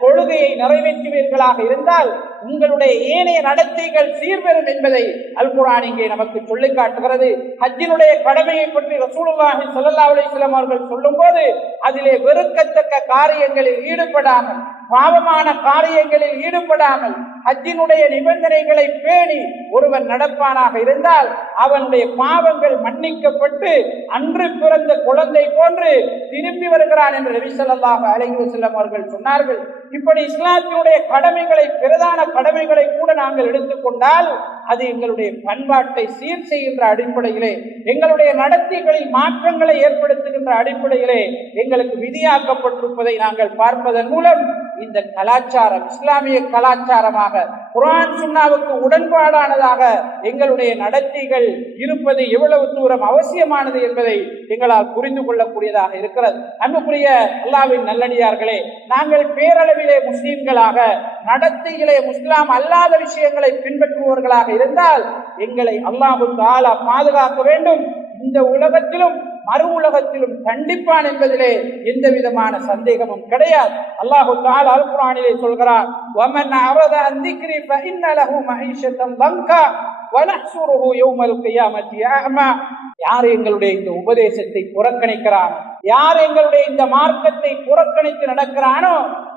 தொழுகையை நிறைவேற்றுவீர்களாக இருந்தால் உங்களுடைய ஏனைய நடத்தைகள் சீர்பெறும் என்பதை அல் குர்ஆன் இங்கே நமக்கு சொல்லி காட்டுகிறது. ஹஜ்ஜினுடைய கடமையை பற்றி ரசூலுல்லாஹி ஸல்லல்லாஹு அலைஹி வஸல்லம் அவர்கள் சொல்லும் போது அதிலே வெறுக்கத்தக்க காரியங்களில் ஈடுபடாமல், பாவமான காரியங்களில் ஈடுபடாமல் ஹஜ்ஜினுடைய நிபந்தனைகளை பேணி ஒருவன் நடப்பானாக இருந்தால் அவனுடைய பாவங்கள் மன்னிக்கப்பட்டு அன்று பிறந்த குழந்தை போன்று திரும்பி வருகிறான் என்று நபி ஸல்லல்லாஹு அலைஹி வஸல்லம் அவர்கள் சொன்னார்கள். இப்படி இஸ்லாத்தினுடைய கடமைகளை, பிரதான கடமைகளை கூட நாங்கள் எடுத்துக்கொண்டால் அது எங்களுடைய பண்பாட்டை சீர் செய்கின்ற அடிப்படையிலே, எங்களுடைய நடத்தைகளில் மாற்றங்களை ஏற்படுத்துகின்ற அடிப்படையிலே எங்களுக்கு விதியாக்கப்பட்டிருப்பதை நாங்கள் பார்ப்பதன் மூலம் இந்த கலாச்சாரம் இஸ்லாமிய கலாச்சாரமாக, குர்ஆன் சுன்னாவுக்கு உடன்பாடானதாக எங்களுடைய நடத்தைகள் இருப்பது எவ்வளவு தூரம் அவசியமானது என்பதை எங்களால் புரிந்து கொள்ளக்கூடியதாக இருக்கிறது. அன்புக்குரிய அல்லாஹ்வின் நல்லடியார்களே, நாங்கள் பேரளவிலே முஸ்லிம்களாக, நடத்தையிலே முஸ்லாம் அல்லாத விஷயங்களை பின்பற்றுபவர்களாக இருந்தால் எங்களை அல்லாஹ் தஆலா பாதுகாக்க வேண்டும். இந்த உலகத்திலும் மறு உலகத்திலும் கண்டிப்பான் என்பதிலே எந்த விதமான சந்தேகமும் கிடையாது. அல்லாஹ் தஆலா அல் குர்ஆனிலே சொல்கிறார், வமன் அரத அன் திக்ரி ஃபஇன்ன லஹு மஈஷத்தன் தன்கா வனஹ்சுருஹு யௌமல் கியாமத்தி அஅமா. யார் எங்களுடைய இந்த உபதேசத்தை புறக்கணிக்கிறானோ, யார் எங்களுடைய இந்த மார்க்கத்தை புறக்கணித்து நடக்கிறானோ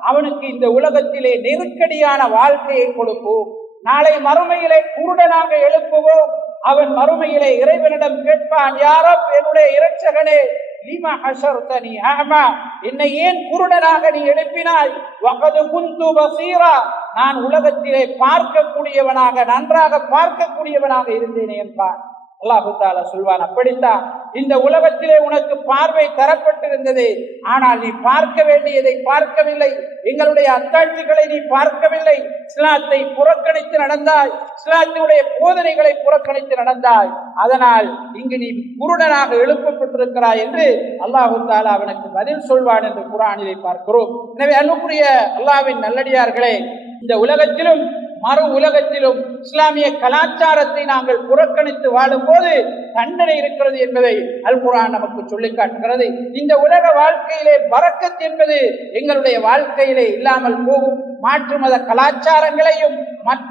அவனுக்கு இந்த உலகத்திலே நெருக்கடியான வாழ்க்கையை கொடுப்போம். நாளை மறுமையிலே குருடனாக எழுப்புவோம். அவன் மறுமையிலே இறைவனிடம் கேட்பான், யா ரப், என்னுடைய இரட்சகனே, லிமா ஹஷர்தனி அஅமா, என்னை ஏன் குருடனாக நீ எழுப்பினாய்? வகது குந்து பஸீரா, நான் உலகத்திலே பார்க்கக்கூடியவனாக, நன்றாக பார்க்கக்கூடியவனாக இருந்தேனே என்பான். அல்லாஹ் தஆலா சொல்வான், அப்படித்தான் இந்த உலகத்திலே உனக்கு பார்வை தரப்பட்டிருந்தது, ஆனால் நீ பார்க்க வேண்டியதை பார்க்கவில்லை, எங்களுடைய அத்தாட்சிகளை நீ பார்க்கவில்லை, இஸ்லாத்தை புறக்கணித்து நடந்தாய், இஸ்லாத்தினுடைய போதனைகளை புறக்கணித்து நடந்தாய், அதனால் இங்கு நீ குருடனாக எழுப்பப்பட்டிருக்கிறாய் என்று அல்லாஹ் தஆலா அவனுக்கு பதில் சொல்வான் என்று குர்ஆனிலே பார்க்கிறோம். எனவே அன்புக்குரிய அல்லாஹ்வின் நல்லடியார்களே, இந்த உலகத்திலும் மறு உலகத்திலும் இஸ்லாமிய கலாச்சாரத்தை நாங்கள் புறக்கணித்து வாழும் போது தண்டனை இருக்கிறது என்பதை அல் குர்ஆன் நமக்கு சொல்லி காட்டுகிறது. இந்த உலக வாழ்க்கையிலே பரக்கத் என்பது எங்களுடைய வாழ்க்கையிலே இல்லாமல் போகும். மாற்று மத கலாச்சாரங்களையும்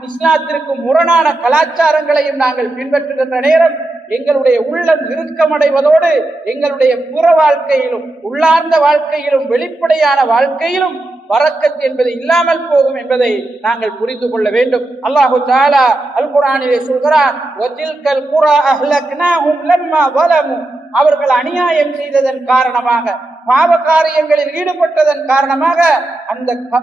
இஸ்லாத்திற்கு முரணான கலாச்சாரங்களையும் நாங்கள் பின்பற்றுகின்ற நேரம் எங்களுடைய உள்ளம் இறுக்கமடைவதோடு எங்களுடைய புற வாழ்க்கையிலும் உள்ளார்ந்த வாழ்க்கையிலும் வெளிப்படையான வாழ்க்கையிலும் பரக்கத் என்பது இல்லாமல் போகும் என்பதை நாங்கள் புரிந்து கொள்ள வேண்டும். அல்லாஹு தஆலா அல் குர்ஆனிலே சொல்கிறார், வதில்கல் குரா அஹ்லக்னாஹும் லம்மா ஸலமு, அவர்கள் அநியாயம் செய்ததன் காரணமாக பாவ காரியங்களில் ஈடுபட்டதன் காரணமாக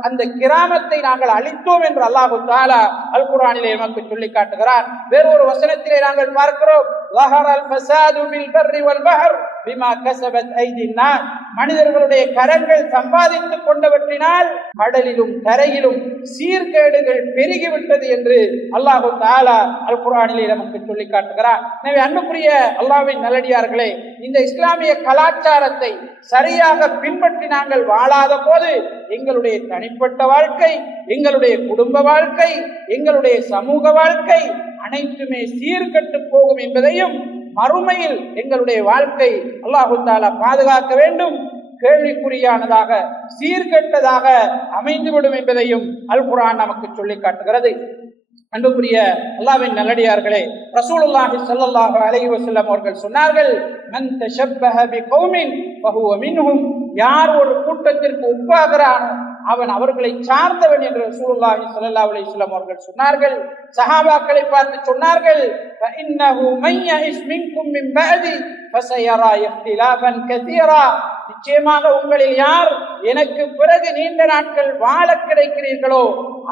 அந்த கிராமத்தை நாங்கள் அழித்தோம் என்று அல்லாஹு தஆலா அல் குர்ஆனிலே நமக்கு சொல்லி காட்டுகிறார். வேறொரு வசனத்திலே நாங்கள் பார்க்கிறோம், லஹரல் ஃபஸாது பில் பர்ரி வல் பஹர் பிமா கஸபத் ஐதின் நாஸ், மனிதர்களுடைய கரங்கள் சம்பாதித்துக் கொண்டவற்றினால் கடலிலும் தரையிலும் சீர்கேடுகள் பெருகிவிட்டது என்று அல்லாஹு தஆலா அல் குர்ஆனிலே நமக்கு சொல்லி காட்டுகிறார். எனவே அன்புக்குரிய அல்லாஹ்வின் நல்லடியார்களே, இந்த இஸ்லாமிய கலாச்சாரத்தை சரியாக பின்பற்றி நாங்கள் வாழாத போது எங்களுடைய தனிப்பட்ட வாழ்க்கை, எங்களுடைய குடும்ப வாழ்க்கை, எங்களுடைய சமூக வாழ்க்கை அனைத்துமே சீர்கெட்டு போகும் என்பதையும், மறுமையில் எங்களுடைய வாழ்க்கை அல்லாஹு தஆலா பாதுகாக்க வேண்டும், கேள்விக்குறியானதாக சீர்கெட்டதாக அமைந்துவிடும் என்பதையும் அல் குர்ஆன் நமக்கு சொல்லி காட்டுகிறது. அன்புக்குரிய அல்லாஹ்வின் நல்லடியார்களே, ரசூலுல்லாஹி ஸல்லல்லாஹு அலைஹி வஸல்லம் அவர்கள் சொன்னார்கள், மன் தஷப்பஹ பிகௌமின் ஃபஹுவ மின்ஹும், யார் ஒரு கூட்டத்திற்கு ஒப்பாகிறானோ அவன் அவர்களை சார்ந்தவன் என்று ரசூலுல்லாஹி ஸல்லல்லாஹு அலைஹி வஸல்லம் அவர்கள் சொன்னார்கள். சஹாபாக்களை பார்த்து சொன்னார்கள், ஃபஇன்னஹு மன் யஇஷ் மின்கும் மின் பஅதி ஃபஸயரா இஃப்திலாஃபன் கஸீரா, நிச்சயமாக உங்களில் யார் எனக்கு பிறகு நீண்ட நாட்கள் வாழ கிடைக்கிறீர்களோ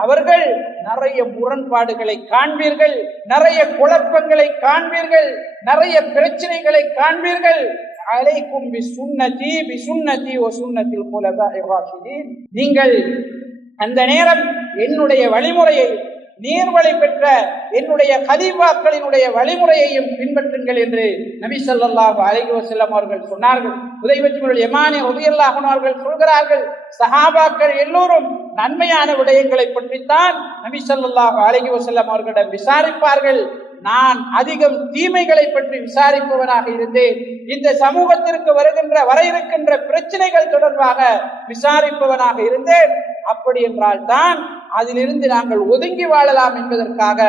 அவர்கள் நிறைய முரண்பாடுகளை காண்பீர்கள், நிறைய குழப்பங்களை காண்பீர்கள், நிறைய பிரச்சனைகளை காண்பீர்கள். அலைக்கும் பிசுன்னதி பிசுன்னதி வ சுன்னத்தில் குலஃபாஇர் ராஷிதீன், நீங்கள் அந்த நேரம் என்னுடைய வழிமுறையை, நீர்வழி பெற்ற என்னுடைய கலீஃபாக்களினுடைய வழிமுறையையும் பின்பற்றுங்கள் என்று நபி ஸல்லல்லாஹு அலைஹி வஸல்லம் அவர்கள் சொன்னார்கள். ஹுதைபா பின் யமானி ரலியல்லாஹு அன்ஹு அவர்கள் சொல்கிறார்கள், சஹாபாக்கள் எல்லோரும் நன்மையான விடயங்களை பற்றித்தான் நபி ஸல்லல்லாஹு அலைஹி வஸல்லம் அவர்களிடம் விசாரிப்பார்கள். நான் அதிகம் தீமைகளை பற்றி விசாரிப்பவனாக இருந்தேன். இந்த சமூகத்திற்கு வர இருக்கின்ற பிரச்சனைகள் தொடர்பாக விசாரிப்பவனாக இருந்தேன். அப்படி என்றால் தான் அதிலிருந்து நாங்கள் ஒதுங்கி வாழலாம் என்பதற்காக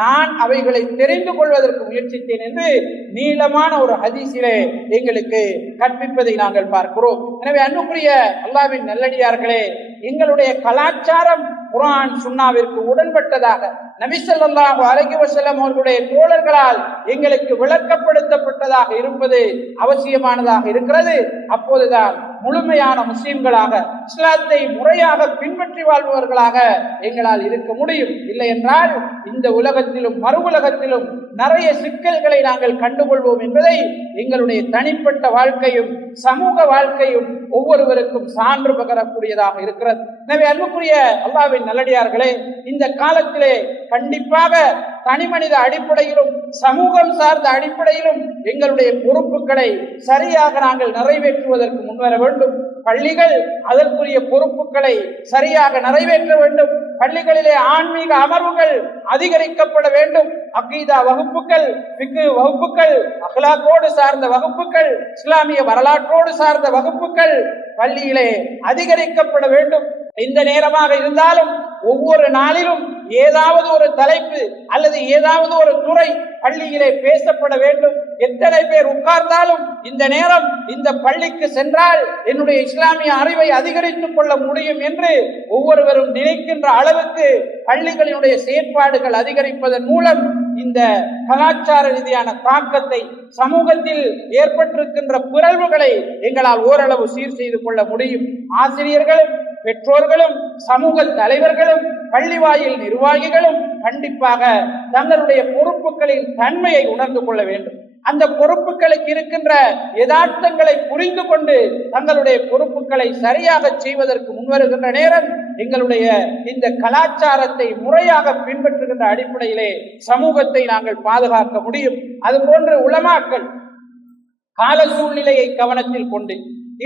நான் அவைகளை தெரிந்து கொள்வதற்கு முயற்சித்தேன் என்று நீளமான ஒரு ஹதீஸிலே எங்களுக்கு கற்பிப்பதை நாங்கள் பார்க்கிறோம். எனவே அன்புக்குரிய அல்லாஹ்வின் நல்லடியார்களே, எங்களுடைய கலாச்சாரம் குர்ஆன் சுன்னாவிற்கு உடன்பட்டதாக நபி ஸல்லல்லாஹு அலைஹி வஸல்லம் அவர்களுடைய தோழர்களால் எங்களுக்கு விளக்கப்படுத்தப்பட்டதாக இருப்பது அவசியமானதாக இருக்கிறது. அப்போதுதான் முழுமையான முஸ்லிம்களாக, இஸ்லாத்தை முறையாக பின்பற்றி வாழ்பவர்களாக எங்களால் இருக்க முடியும். இல்லை என்றால் இந்த உலகத்திலும் மறு உலகத்திலும் நிறைய சிக்கல்களை நாங்கள் கண்டுகொள்வோம் என்பதை எங்களுடைய தனிப்பட்ட வாழ்க்கையும் சமூக வாழ்க்கையும் ஒவ்வொருவருக்கும் சான்று பகரக்கூடியதாக இருக்கிறது. எனவே அன்புக்குரிய அல்லாஹ்வின் நல்லடியார்களே, இந்த காலத்திலே கண்டிப்பாக தனிமனித அடிப்படையிலும் சமூகம் சார்ந்த அடிப்படையிலும் எங்களுடைய பொறுப்புகளை சரியாக நாங்கள் நிறைவேற்றுவதற்கு முன்வர வேண்டும். பள்ளிகள் அதற்குரிய பொறுப்புகளை சரியாக நிறைவேற்ற வேண்டும். பள்ளிகளிலே ஆன்மீக அமர்வுகள் அதிகரிக்கப்பட வேண்டும். அகீதா வகுப்புகள், ஃபிக்ஹ் வகுப்புகள், அக்லாக்கோடு சார்ந்த வகுப்புகள், இஸ்லாமிய வரலாற்றோடு சார்ந்த வகுப்புகள் பள்ளியிலே அதிகரிக்கப்பட வேண்டும். இந்த நேரமாக இருந்தாலும் ஒவ்வொரு நாளிலும் ஏதாவது ஒரு தலைப்பு அல்லது ஏதாவது ஒரு துறை பள்ளியிலே பேசப்பட வேண்டும். எத்தனை பேர் உட்கார்ந்தாலும் இந்த நேரம் இந்த பள்ளிக்கு சென்றால் என்னுடைய இஸ்லாமிய அறிவை அதிகரித்துக் கொள்ள முடியும் என்று ஒவ்வொருவரும் நினைக்கின்ற அளவுக்கு பள்ளிகளினுடைய செயற்பாடுகள் அதிகரிப்பதன் மூலம் இந்த கலாச்சார ரீதியான தாக்கத்தை, சமூகத்தில் ஏற்பட்டிருக்கின்ற பிறழ்வுகளை எங்களால் ஓரளவு சீர் செய்து கொள்ள முடியும். ஆசிரியர்களும் பெற்றோர்களும் சமூக தலைவர்களும் பள்ளிவாயில் நிர்வாகிகளும் கண்டிப்பாக தங்களுடைய பொறுப்புகளின் தன்மையை உணர்ந்து கொள்ள வேண்டும். அந்த பொறுப்புகளுக்கு இருக்கின்ற யதார்த்தங்களை புரிந்து கொண்டு தங்களுடைய பொறுப்புகளை சரியாக செய்வதற்கு முன்வருகின்ற நேரம் எங்களுடைய இந்த கலாச்சாரத்தை முறையாக பின்பற்றுகின்ற அடிப்படையிலே சமூகத்தை நாங்கள் பாதுகாக்க முடியும். அதுபோன்று உலமாக்கள் கால சூழ்நிலையை கவனத்தில் கொண்டு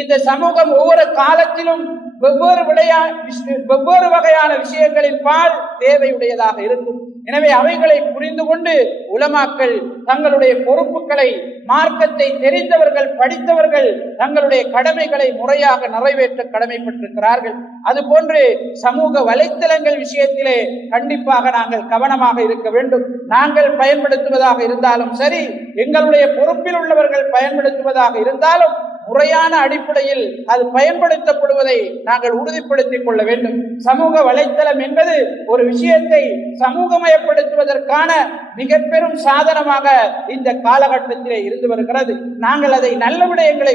இந்த சமூகம் ஒவ்வொரு காலத்திலும் வெவ்வேறு வகையான விஷயங்களின் பால் தேவையுடையதாக இருக்கும். எனவே அவைகளை புரிந்து கொண்டு உலமாக்கள் தங்களுடைய பொறுப்புகளை, மார்க்கத்தை தெரிந்தவர்கள், படித்தவர்கள் தங்களுடைய கடமைகளை முறையாக நிறைவேற்ற கடமைப்பட்டிருக்கிறார்கள். அதுபோன்று சமூக வலைத்தளங்கள் விஷயத்திலே கண்டிப்பாக நாங்கள் கவனமாக இருக்க வேண்டும். நாங்கள் பயன்படுத்துவதாக இருந்தாலும் சரி, எங்களுடைய பொறுப்பில் உள்ளவர்கள் பயன்படுத்துவதாக இருந்தாலும் முறையான அடிப்படையில் அது பயன்படுத்தப்படுவதை நாங்கள் உறுதிப்படுத்திக் கொள்ள வேண்டும். சமூக வலைத்தளம் என்பது ஒரு விஷயத்தை சமூகமயப்படுத்துவதற்கான மிக பெரும் சாதனமாக இந்த காலகட்டத்திலே இருந்து வருகிறது. நாங்கள் அதை நல்ல விடயங்களை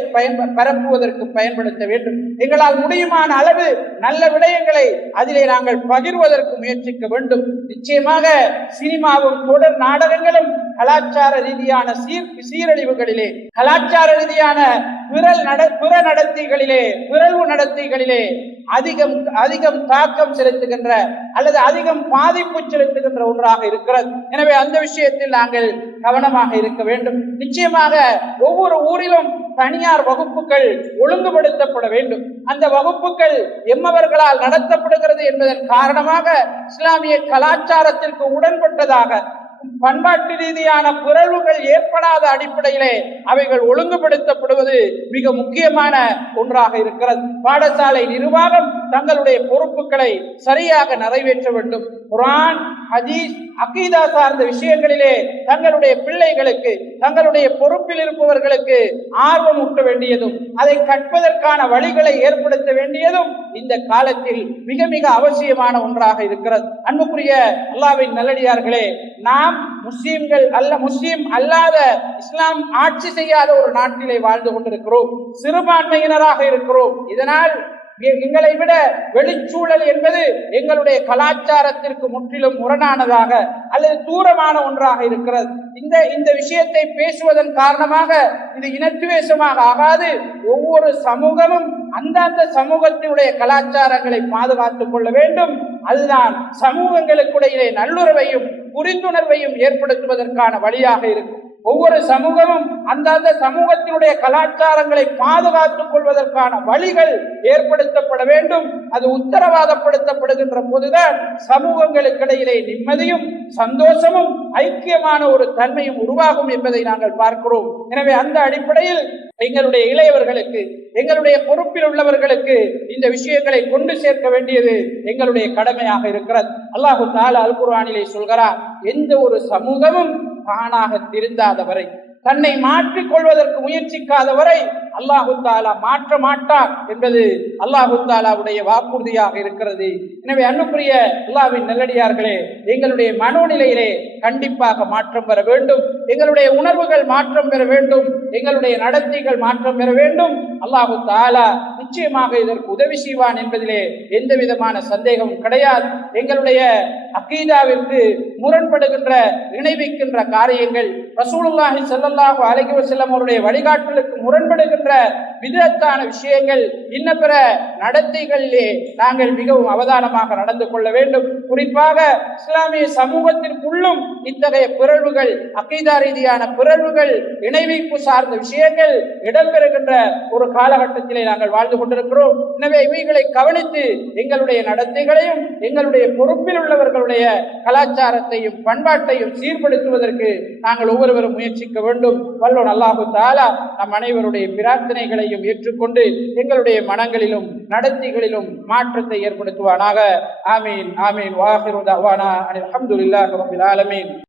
பரப்புவதற்கு பயன்படுத்த வேண்டும். எங்களால் முடியுமான அளவு நல்ல விடயங்களை அதிலே நாங்கள் பகிர்வதற்கு முயற்சிக்க வேண்டும். நிச்சயமாக சினிமாவும் தொடர் நாடகங்களும் கலாச்சார ரீதியான சீரழிவுகளிலே, கலாச்சார ரீதியான பிறழ்வு நடத்தைகளிலே அதிகம் தாக்கம் செலுத்துகின்ற அல்லது அதிகம் பாதிப்பு செலுத்துகின்ற ஒன்றாக இருக்கிறது. எனவே அந்த விஷயத்தில் நாங்கள் கவனமாக இருக்க வேண்டும். நிச்சயமாக ஒவ்வொரு ஊரிலும் தனியார் வகுப்புகள் ஒழுங்குபடுத்தப்பட வேண்டும். அந்த வகுப்புகள் எம்மவர்களால் நடத்தப்படுகிறது என்பதன் காரணமாக இஸ்லாமிய கலாச்சாரத்திற்கு உடன்பட்டதாக, பண்பாட்டு ரீதியான பிறழ்வுகள் ஏற்படாத அடிப்படையிலே அவைகள் ஒழுங்குபடுத்தப்படுவது மிக முக்கியமான ஒன்றாக இருக்கிறது. பாடசாலை நிர்வாகம் தங்களுடைய பொறுப்புகளை சரியாக நிறைவேற்ற வேண்டும். குர்ஆன், ஹதீஸ், அகீதா சார்ந்த விஷயங்களிலே தங்களுடைய பிள்ளைகளுக்கு, தங்களுடைய பொறுப்பில் இருப்பவர்களுக்கு ஆர்வம் ஊட்ட வேண்டியதும், அதை கற்பதற்கான வழிகளை ஏற்படுத்த வேண்டியதும் இந்த காலத்தில் மிக மிக அவசியமான ஒன்றாக இருக்கிறது. அன்புக்குரிய அல்லாஹ்வின் நல்லடியார்களே, நாம் முஸ்லிம் அல்லாத, இஸ்லாம் ஆட்சி செய்யாத ஒரு நாட்டிலே வாழ்ந்து கொண்டிருக்கிறோம். சிறுபான்மையினராக இருக்கிறோம். இதனால் எங்களை விட வெளிச்சூழல் என்பது எங்களுடைய கலாச்சாரத்திற்கு முற்றிலும் முரணானதாக அல்லது தூரமான ஒன்றாக இருக்கிறது. இந்த விஷயத்தை பேசுவதன் காரணமாக இது இனத்துவேஷமாக ஆகாது. ஒவ்வொரு சமூகமும் அந்தந்த சமூகத்தினுடைய கலாச்சாரங்களை பாதுகாத்துக் கொள்ள வேண்டும். அதுதான் சமூகங்களுக்கிடையிலே நல்லுறவையும் புரிந்துணர்வையும் ஏற்படுத்துவதற்கான வழியாக இருக்கும். ஒவ்வொரு சமூகமும் அந்தந்த சமூகத்தினுடைய கலாச்சாரங்களை பாதுகாத்துக் கொள்வதற்கான வழிகள் ஏற்படுத்தப்பட வேண்டும். அது உத்தரவாதப்படுத்தப்படுகின்ற போதுதான் சமூகங்களுக்கிடையிலே நிம்மதியும் சந்தோஷமும் ஐக்கியமான ஒரு தன்மையும் உருவாகும் என்பதை நாங்கள் பார்க்கிறோம். எனவே அந்த அடிப்படையில் எங்களுடைய இளையவர்களுக்கு, எங்களுடைய பொறுப்பில் உள்ளவர்களுக்கு இந்த விஷயங்களை கொண்டு சேர்க்க வேண்டியது எங்களுடைய கடமையாக இருக்கிறது. அல்லாஹு தஆலா அல் குர்ஆனிலே சொல்கிறார், எந்த ஒரு சமூகமும் தானாக திருந்தாதவரை, தன்னை மாற்றிக் கொள்வதற்கு முயற்சிக்காதவரை அல்லாஹு தஆலா மாற்ற மாட்டார் என்பது அல்லாஹு தஆலாவுடைய வாக்குறுதியாக இருக்கிறது. எனவே அன்புக்குரிய அல்லாஹ்வின் நல்லடியார்களே, எங்களுடைய மனோநிலையிலே கண்டிப்பாக மாற்றம் பெற வேண்டும். எங்களுடைய உணர்வுகள் மாற்றம் பெற வேண்டும். எங்களுடைய நடத்தைகள் மாற்றம் பெற வேண்டும். அல்லாஹு தஆலா நிச்சயமாக இதற்கு உதவி செய்வான் என்பதிலே எந்த விதமான சந்தேகமும் கிடையாது. எங்களுடைய அகீதாவிற்கு முரண்படுகின்ற, இணைவிக்கின்ற காரியங்கள், ரசூலுல்லாஹி ஸல்லல்லாஹு அலைஹி வஸல்லம் அவருடைய வழிகாட்டலுக்கு முரண்படுகின்ற விதத்தான விஷயங்கள், இன்ன பிற நடத்தைகளிலே நாங்கள் மிகவும் அவதானமாக நடந்து கொள்ள வேண்டும். குறிப்பாக இஸ்லாமிய சமூகத்திற்குள்ளும் இத்தகைய பிறழ்வுகள், அகீதா ரீதியான பிறழ்வுகள், இணைவைப்பு சார்ந்த விஷயங்கள் இடம்பெறுகின்ற ஒரு காலகட்டத்திலே நாங்கள் வாழ்ந்து கொண்டிருக்கிறோம். எனவே இவைகளை கவனித்து எங்களுடைய நடத்தைகளையும் எங்களுடைய பொறுப்பில் உள்ளவர்களுடைய கலாச்சாரத்தையும் பண்பாட்டையும் சீர்படுத்துவதற்கு நாங்கள் ஒவ்வொருவரும் முயற்சிக்க வேண்டும். வல்லோன் அல்லாஹு தஆலா நம் அனைவருடைய பிரார்த்தனைகளையும் ஏற்றுக்கொண்டு எங்களுடைய மனங்களிலும் நடத்தைகளிலும் மாற்றத்தை ஏற்படுத்துவானாக. ஆமீன் ஆமீன். வாஹிரு தஅவானா அல்ஹம்துலில்லாஹி ரப்பில் ஆலமீன்.